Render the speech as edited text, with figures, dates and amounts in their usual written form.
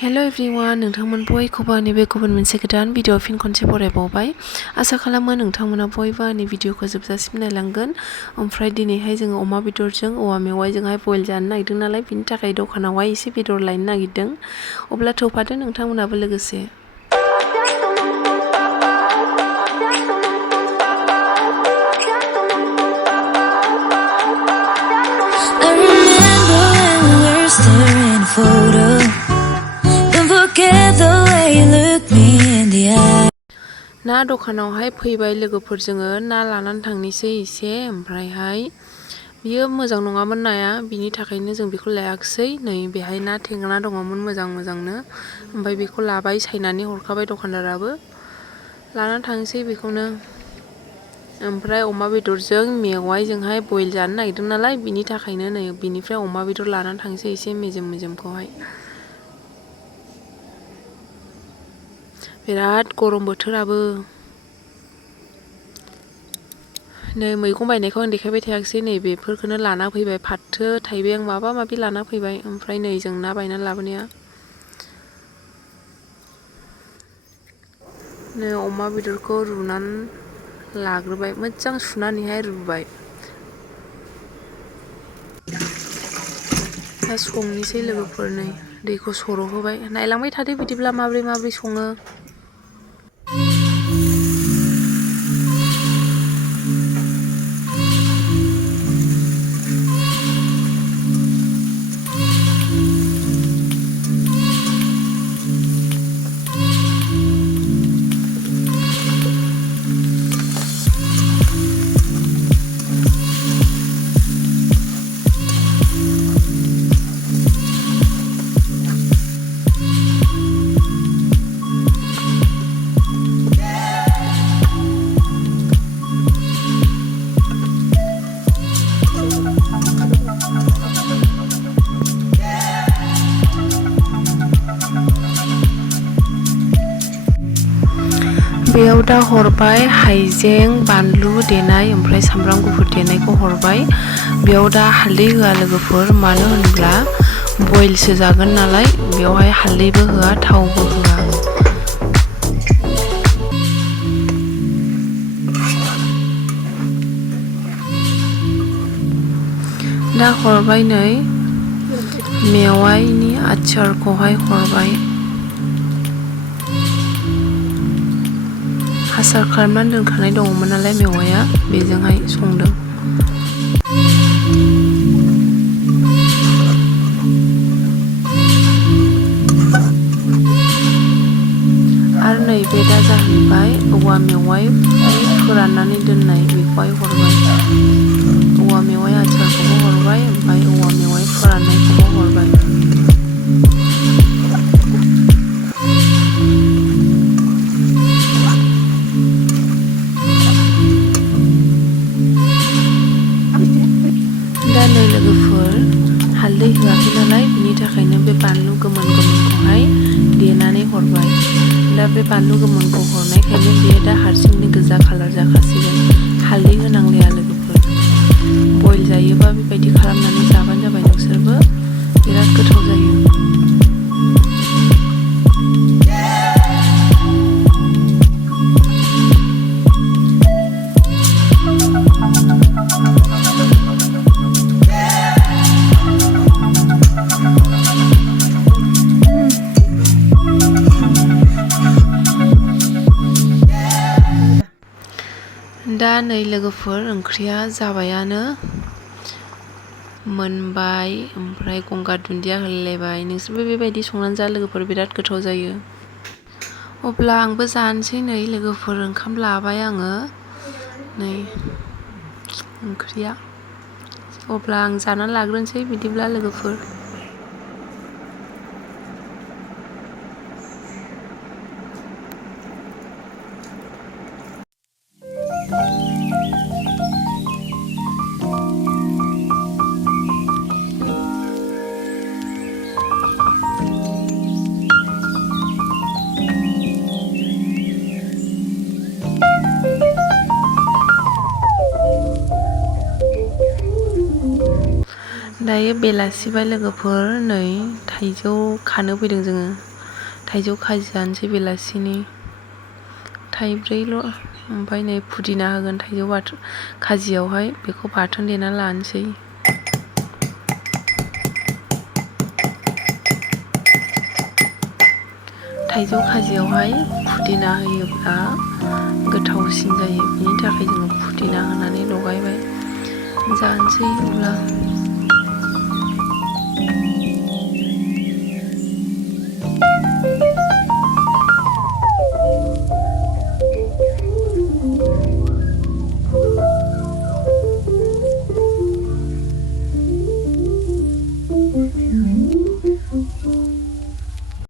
Hello everyone, नोंथांमोन बयखौबो आंनि बे गुबुन मोनसे गोदान भिडिअ फिन खनसे बरायबावबाय। आसा खालामो नोंथांमोना बयबो आंनि भिडिअखौ जोबजासिम नायलांगोन। ओमफ्राय दिनैहाय जोङो अमा बेदरजों औवा मेवाइजोंहाय बयल जानो नागिरदों नालाय, बिनि थाखाय दखानावहाय एसे बेदर लायनो नागिरदों। अब्ला थौफादो नोंथांमोनाबो लोगोसे। ना दखानावहाय फैबाय लोगोफोर, जोङो ना लानानै थांनोसै एसे। ओमफ्रायहाय बियो मोजां नङामोन नाया, बिनि थाखायनो जों बेखौ लायाखिसै। नै बेहाय ना थेंगोना दङमोन मोजांनो, ओमफ्राय बेखौ लाबाय, सायनानै हरखाबाय दखानदाराबो। लानानै थांसै बेखौनो। ओमफ्राय अमा बेदरजों मेवाइजोंहाय बयल जानो नागिरदों नालाय, बिनि थाखायनो नै बिनिफ्राय अमा बेदर लानानै थांसै एसे मेजेमखौहाय। बिराद गरम बोथोराबो। नै मैगं बायनायखौ आं देखायबाय थायाखिसै, नै बेफोरखौनो लाना फैबाय। फाथो, थाइबें माबा माबि लाना फैबाय। ओमफ्राय नै जों ना बायनानै लाबोनाया। नै अमा बेदरखौ रुनानै लाग्रोबाय, मोजां सुनानैहाय रुबाय। दा संनोसै लोगोफोर, नै दैखौ सर' होबाय। नायलांबाय थादो बिदिब्ला माब्रै सङो। बेयाव दा हरबाय हाइजें, बानलु देनाय, ओमफ्राय सामब्राम गुफुर देनायखौ हरबाय। बेयाव दा हालदै होआ लोगोफोर, मानो होनोब्ला बयलसो जागोन नालाय, बेयावहाय हालदैबो होआ, थावबो होआ। दा हरबाय नै मेवाइनि आचारखौहाय हरबाय। आसार खालामनानै दोनखानाय दङमोन नालाय मेवाइया, बेजोंहाय संदों। आरो नै बे दा जाहैबाय औवा मेवाइ फोराननानै दोननाय, बेखौहाय हरबाय। औवा मेवाइ आचारखौबो हरबाय, ओमफ्राय औवा मेवाइ फोराननायखौबो हरबाय। दा नै लोगोफोर, हालदै होआखै नालाय, बिनि थाखायनो बे बानलु गोमोनखौहाय देनानै हरबाय। दा बे बानलु गोमोनखौ हरनायखायनो बेयो दा हारसिंनो गोजा कालार जाखासिगोन। हालदै होनांलाया लोगोफोर। बयल जायोबा बेबायदि खालामनानै जाबानो जाबाय नोंसोरबो, बिराद गोथाव जायो। दा नै लोगोफोर, ओंख्रिया जाबायानो, मोनबाय। ओमफ्राय गंगार दुन्दिया होलायबाय। नोंसोरबो बेबायदि संनानै जा लोगोफोर, बिराद गोथाव जायो। अब्ला आंबो जानोसै नै लोगोफोर, ओंखाम लाबाय आङो। नै ओंख्रिया। अब्ला आं जानानै लाग्रोनोसै बिदिब्ला लोगोफोर। दायो बेलासिबाय लोगोफोर, नै थाइजौ खानो फैदों जोङो। थाइजौ खाजि जानोसै बेलासिनि थाइब्रैल'। ओमफ्राय नै पुदिना होगोन थाइजौ खाजियावहाय, बेखौ बाथोन देना लानोसै। थाइजौ खाजियावहाय पुदिना होयोब्ला गोथावसिन जायो, बिनि थाखाय जोङो पुदिना होनानै लगायबाय। जानोसै अब्ला।